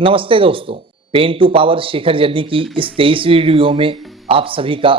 नमस्ते दोस्तों, pen to power Shekhar journey की इस 23वीं वीडियो में आप सभी का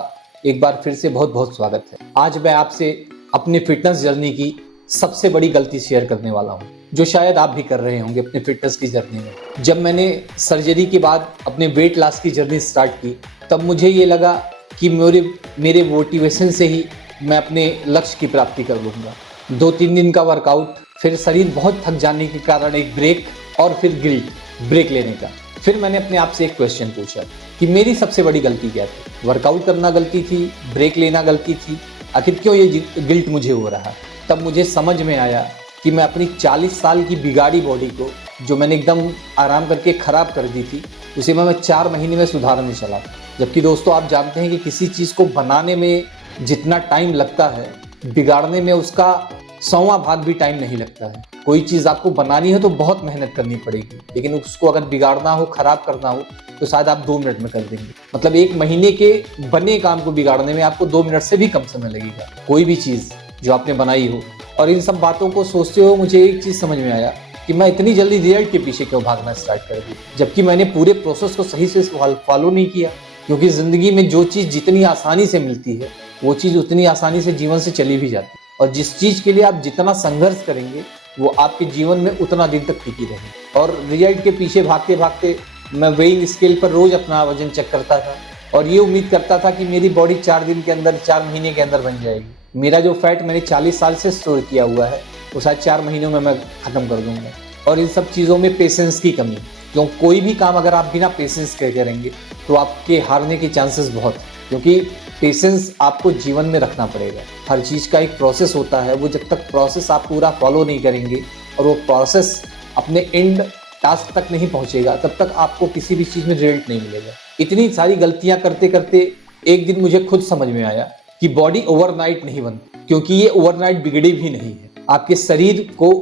एक बार फिर से बहुत बहुत स्वागत है। आज मैं आपसे अपने फिटनेस जर्नी की सबसे बड़ी गलती शेयर करने वाला हूं, जो शायद आप भी कर रहे होंगे अपने फिटनेस की जर्नी में। जब मैंने सर्जरी के बाद अपने वेट लॉस की जर्नी स्टार्ट की, तब मुझे ये लगा कि मेरे मोटिवेशन से ही मैं अपने लक्ष्य की प्राप्ति कर लूँगा। 2-3 दिन का वर्कआउट, फिर शरीर बहुत थक जाने के कारण एक ब्रेक और फिर गिल्ट ब्रेक लेने का। फिर मैंने अपने आप से एक क्वेश्चन पूछा कि मेरी सबसे बड़ी गलती क्या थी। वर्कआउट करना गलती थी, ब्रेक लेना गलती थी, आखिर क्यों ये गिल्ट मुझे हो रहा। तब मुझे समझ में आया कि मैं अपनी 40 साल की बिगाड़ी बॉडी को, जो मैंने एकदम आराम करके ख़राब कर दी थी, उसे मैं 4 महीने में सुधारने चला। जबकि दोस्तों, आप जानते हैं कि किसी चीज़ को बनाने में जितना टाइम लगता है, बिगाड़ने में उसका 100वां भाग भी टाइम नहीं लगता है। कोई चीज़ आपको बनानी है तो बहुत मेहनत करनी पड़ेगी, लेकिन उसको अगर बिगाड़ना हो, खराब करना हो, तो शायद आप 2 मिनट में कर देंगे। मतलब 1 महीने के बने काम को बिगाड़ने में आपको 2 मिनट से भी कम समय लगेगा, कोई भी चीज़ जो आपने बनाई हो। और इन सब बातों को सोचते हुए मुझे एक चीज़ समझ में आया कि मैं इतनी जल्दी रिजल्ट के पीछे क्यों भागना स्टार्ट कर दी, जबकि मैंने पूरे प्रोसेस को सही से फॉलो नहीं किया। क्योंकि ज़िंदगी में जो चीज़ जितनी आसानी से मिलती है, वो चीज़ उतनी आसानी से जीवन से चली भी जाती है। और जिस चीज़ के लिए आप जितना संघर्ष करेंगे, वो आपके जीवन में उतना दिन तक टिकी रहेगी। और रिजल्ट के पीछे भागते भागते मैं वेइंग स्केल पर रोज अपना वजन चेक करता था और ये उम्मीद करता था कि मेरी बॉडी 4 दिन के अंदर, 4 महीने के अंदर बन जाएगी। मेरा जो फैट मैंने 40 साल से स्टोर किया हुआ है, वो शायद 4 महीनों में मैं ख़त्म कर दूंगा। और इन सब चीज़ों में पेशेंस की कमी, क्यों कोई भी काम अगर आप बिना पेशेंस के करेंगे तो आपके हारने के चांसेस बहुत हैं। क्योंकि पेशेंस आपको जीवन में रखना पड़ेगा। हर चीज़ का एक प्रोसेस होता है, वो जब तक प्रोसेस आप पूरा फॉलो नहीं करेंगे और वो प्रोसेस अपने एंड टास्क तक नहीं पहुंचेगा, तब तक आपको किसी भी चीज़ में रिजल्ट नहीं मिलेगा। इतनी सारी गलतियां करते करते एक दिन मुझे खुद समझ में आया कि बॉडी ओवरनाइट नहीं बनती, क्योंकि ये ओवरनाइट बिगड़ी भी नहीं है। आपके शरीर को,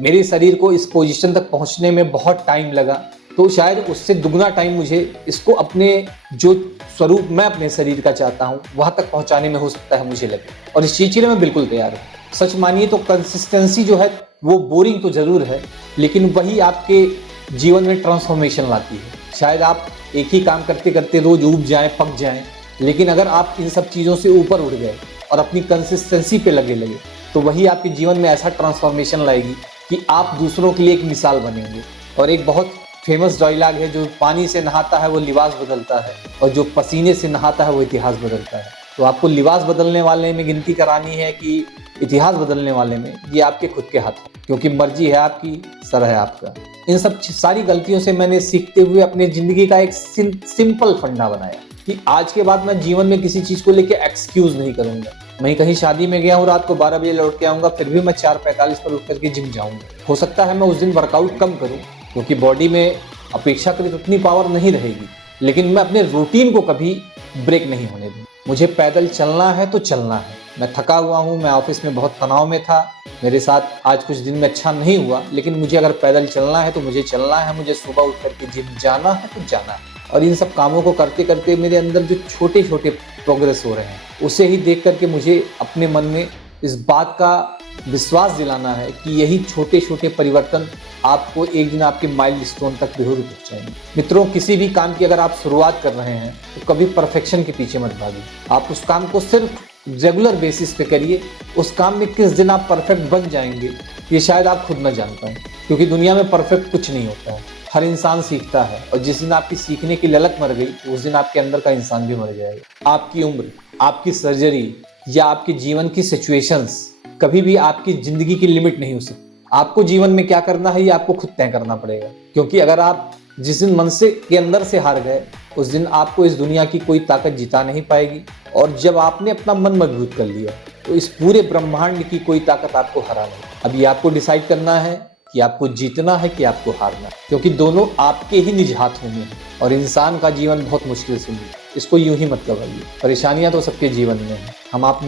मेरे शरीर को इस पोजीशन तक पहुंचने में बहुत टाइम लगा, तो शायद उससे दुगना टाइम मुझे इसको अपने जो स्वरूप मैं अपने शरीर का चाहता हूँ वहाँ तक पहुँचाने में हो सकता है मुझे लगे। और इस चीज़ के लिए मैं बिल्कुल तैयार हूँ। सच मानिए तो कंसिस्टेंसी जो है वो बोरिंग तो ज़रूर है, लेकिन वही आपके जीवन में ट्रांसफॉर्मेशन लाती है। शायद आप एक ही काम करते करते रोज ऊब जाएं, पक जाएं, लेकिन अगर आप इन सब चीज़ों से ऊपर उठ गए और अपनी कंसिस्टेंसी पे लगे तो वही आपके जीवन में ऐसा ट्रांसफॉर्मेशन लाएगी कि आप दूसरों के लिए एक मिसाल बनेंगे। और एक बहुत फेमस डायलॉग है, जो पानी से नहाता है वो लिबास बदलता है, और जो पसीने से नहाता है वो इतिहास बदलता है। तो आपको लिबास बदलने वाले में गिनती करानी है कि इतिहास बदलने वाले में, ये आपके खुद के हाथ है, क्योंकि मर्जी है आपकी, सर है आपका। इन सब सारी गलतियों से मैंने सीखते हुए अपने ज़िंदगी का एक सिंपल फंडा बनाया कि आज के बाद मैं जीवन में किसी चीज़ को लेकर एक्सक्यूज़ नहीं करूँगा। मैं कहीं शादी में गया हूँ, रात को 12 बजे लौट के आऊँगा, फिर भी मैं 4:45 पर उठ करके जिम जाऊँगा। हो सकता है मैं उस दिन वर्कआउट कम करूँ, क्योंकि बॉडी में अपेक्षाकृत उतनी पावर नहीं रहेगी, लेकिन मैं अपने रूटीन को कभी ब्रेक नहीं होने दूँ। मुझे पैदल चलना है तो चलना है। मैं थका हुआ हूँ, मैं ऑफिस में बहुत तनाव में था, मेरे साथ आज कुछ दिन में अच्छा नहीं हुआ, लेकिन मुझे अगर पैदल चलना है तो मुझे चलना है। मुझे सुबह उठ करके जिम जाना है तो जाना है। और इन सब कामों को करते करते मेरे अंदर जो छोटे छोटे प्रोग्रेस हो रहे हैं, उसे ही देख करके मुझे अपने मन में इस बात का विश्वास दिलाना है कि यही छोटे छोटे परिवर्तन आपको एक दिन आपके माइलस्टोन तक जरूर पहुंचाएंगे। मित्रों, किसी भी काम की अगर आप शुरुआत कर रहे हैं तो कभी परफेक्शन के पीछे मत भागिए। आप उस काम को सिर्फ रेगुलर बेसिस पे करिए। उस काम में किस दिन आप परफेक्ट बन जाएंगे, ये शायद आप खुद न जान पाएं, क्योंकि दुनिया में परफेक्ट कुछ नहीं होता है। हर इंसान सीखता है, और जिस दिन आपकी सीखने की ललक मर गई, उस दिन आपके अंदर का इंसान भी मर जाएगा। आपकी उम्र, आपकी सर्जरी या आपके जीवन की सिचुएशंस कभी भी आपकी जिंदगी की लिमिट नहीं हो सकती। आपको जीवन में क्या करना है ये आपको खुद तय करना पड़ेगा, क्योंकि अगर आप जिस दिन मन से के अंदर से हार गए, उस दिन आपको इस दुनिया की कोई ताकत जिता नहीं पाएगी। और जब आपने अपना मन मजबूत कर लिया, तो इस पूरे ब्रह्मांड की कोई ताकत आपको हरा नहीं। अभी आपको डिसाइड करना है कि आपको जीतना है कि आपको हारना है, क्योंकि दोनों आपके ही निज हाथों में है। और इंसान का जीवन बहुत मुश्किल से मिलता है, इसको यूं ही मत लगाइए। परेशानियां तो सबके जीवन में हैं। हम आप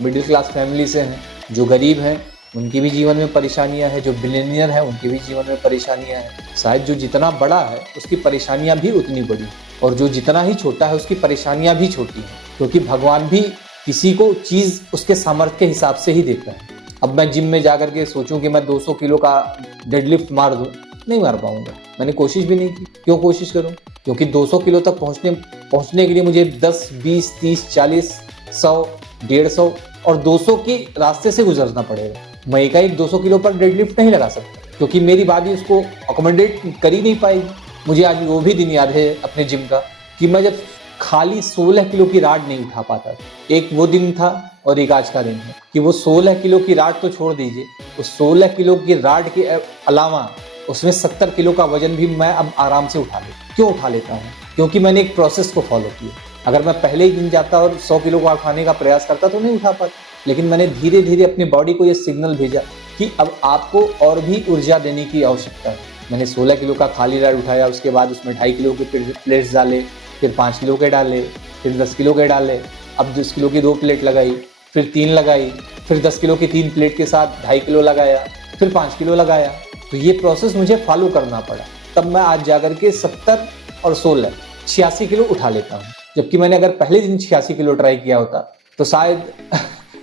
मिडिल क्लास फैमिली से हैं, जो गरीब हैं उनकी भी जीवन में परेशानियां हैं, जो बिलियनियर हैं उनके भी जीवन में परेशानियां हैं। शायद जो जितना बड़ा है उसकी परेशानियां भी उतनी बड़ी, और जो जितना ही छोटा है उसकी परेशानियां भी छोटी हैं, क्योंकि भगवान भी किसी को चीज़ उसके सामर्थ्य के हिसाब से ही देता है। अब मैं जिम में जाकर के सोचूं कि मैं 200 किलो का डेडलिफ्ट मार दूं, नहीं मार पाऊंगा। मैंने कोशिश भी नहीं की। क्यों कोशिश करूं? क्योंकि 200 किलो तक पहुंचने के लिए मुझे 10, 20, 30, 40, 100, 150 और 200 के रास्ते से गुजरना पड़ेगा। मैं एकाएक 200 किलो पर डेडलिफ्ट नहीं लगा सकता, क्योंकि मेरी बॉडी उसको अकोमोडेट कर ही नहीं पाएगी। मुझे आज वो भी दिन याद है अपने जिम का कि मैं जब खाली 16 किलो की राड नहीं उठा पाता था। एक वो दिन था और एक आज का दिन है कि वो 16 किलो की राड तो छोड़ दीजिए, उस 16 किलो की राड के अलावा उसमें 70 किलो का वजन भी मैं अब आराम से उठा लेता। क्यों उठा लेता हूँ? क्योंकि मैंने एक प्रोसेस को फॉलो किया। अगर मैं पहले ही दिन जाता और 100 किलो को उठाने का प्रयास करता तो नहीं उठा पाता, लेकिन मैंने धीरे धीरे अपनी बॉडी को ये सिग्नल भेजा कि अब आपको और भी ऊर्जा देने की आवश्यकता है। मैंने 16 किलो का खाली राड उठाया, उसके बाद उसमें 2.5 किलो के प्लेट्स डाले, फिर 5 किलो के डाले, फिर 10 किलो के डाले, अब 10 किलो की 2 प्लेट लगाई, फिर 3 लगाई, फिर 10 किलो की 3 प्लेट के साथ 2.5 किलो लगाया, फिर 5 किलो लगाया। तो ये प्रोसेस मुझे फॉलो करना पड़ा, तब मैं आज जाकर के 70 और 16 86 किलो उठा लेता हूँ। जबकि मैंने अगर पहले दिन 86 किलो ट्राई किया होता तो शायद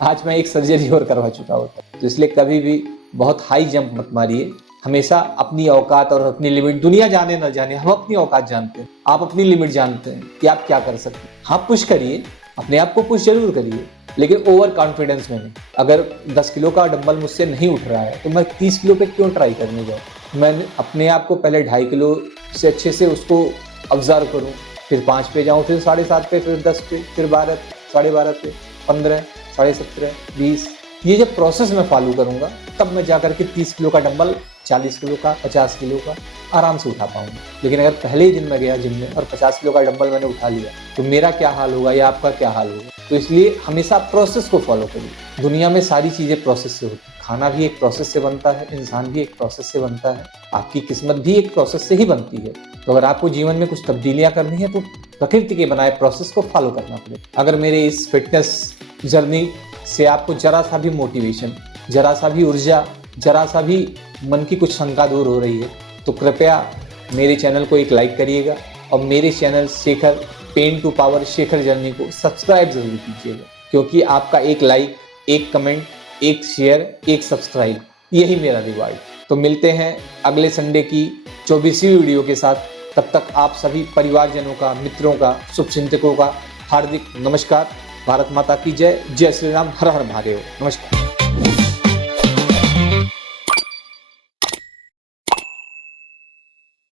आज मैं एक सर्जरी और करवा चुका होता। तो इसलिए कभी भी बहुत हाई जंप मत मारिए। हमेशा अपनी औकात और अपनी लिमिट, दुनिया जाने ना जाने, हम अपनी औकात जानते हैं, आप अपनी लिमिट जानते हैं कि आप क्या कर सकते हैं। हाँ, पुश करिए, अपने आप को पुश जरूर करिए, लेकिन ओवर कॉन्फिडेंस में नहीं। अगर 10 किलो का डंबल मुझसे नहीं उठ रहा है तो मैं 30 किलो पे क्यों ट्राई करने जाऊँ? मैं अपने आप को पहले 2.5 किलो से अच्छे से उसको ऑब्जर्व करूँ, फिर 5 पे जाऊँ, फिर 7.5 पे, फिर 10 पे, फिर 12, 12.5 पे, 15, 17.5, 20। ये जब प्रोसेस मैं फॉलो करूंगा तब मैं जाकर के 30 किलो का डंबल 40 किलो का, 50 किलो का आराम से उठा पाऊंगा। लेकिन अगर पहले ही दिन मैं गया जिम में और 50 किलो का डंबल मैंने उठा लिया तो मेरा क्या हाल होगा या आपका क्या हाल होगा? तो इसलिए हमेशा प्रोसेस को फॉलो करिए। दुनिया में सारी चीज़ें प्रोसेस से होती है। खाना भी एक प्रोसेस से बनता है, इंसान भी एक प्रोसेस से बनता है, आपकी किस्मत भी एक प्रोसेस से ही बनती है। तो अगर आपको जीवन में कुछ तब्दीलियां करनी है तो प्रकृति के बनाए प्रोसेस को फॉलो करना पड़ेगा। अगर मेरे इस फिटनेस जर्नी से आपको जरा सा भी मोटिवेशन, जरा सा भी ऊर्जा, जरा सा भी मन की कुछ शंका दूर हो रही है तो कृपया मेरे चैनल को एक लाइक करिएगा और मेरे channel Shekhar pen to power Shekhar journey को सब्सक्राइब जरूर कीजिएगा, क्योंकि आपका एक लाइक, एक कमेंट, एक शेयर, एक सब्सक्राइब, यही मेरा रिवार्ड। तो मिलते हैं अगले संडे की 24वीं वीडियो के साथ। तब तक आप सभी परिवारजनों का, मित्रों का, शुभचिंतकों का हार्दिक नमस्कार। भारत माता की जय। जय श्री राम। हर हर महादेव। नमस्कार।